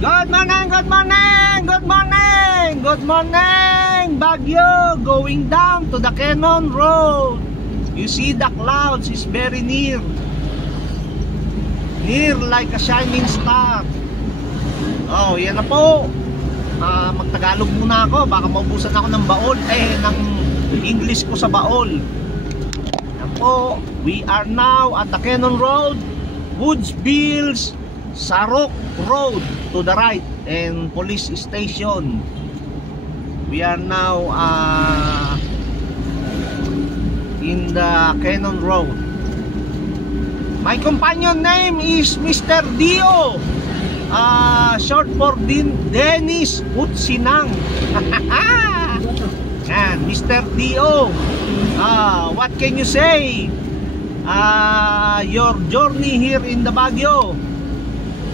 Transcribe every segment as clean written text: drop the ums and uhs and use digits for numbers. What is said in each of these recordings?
Good morning, good morning, good morning, good morning, Baguio, going down to the Cannon Road. You see the clouds is very near. Near like a shining star. Oh, yan na po. Magtagalog muna ako, baka maubusan ako ng baol, ng English ko sa baol. Yan po, we are now at the Cannon Road, Woodsville, Sarok Road to the right, and police station. We are now in the Cannon Road. My companion name is Mr. Dio, short for Dennis Utsinang. And Mr. Dio, what can you say? Your journey here in the Baguio.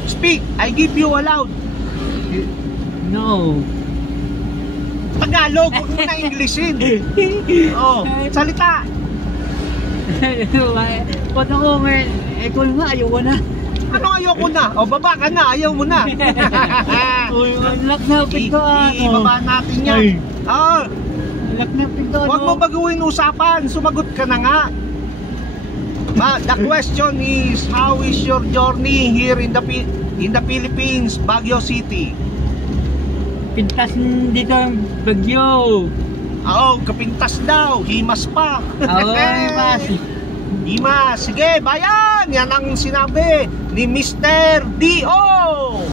Speak, I give you aloud. No. Tagalog, huwag mo na Englishin. Oh, salita. Ba't ako nga, ikaw nga, ayaw ko na. Ano ayoko na? O baba ka na, ayaw mo na. Lock na pinto. Ibaba natin yan. Lock na pinto. Huwag mo baguhin usapan, sumagot ka na nga. The question is, how is your journey here in the Philippines, Baguio City? Pintas dito ang Baguio. Kapintas daw, himas pa. Himas. Himas, sige, bayan! Yan ang sinabi ni Mr. D.O.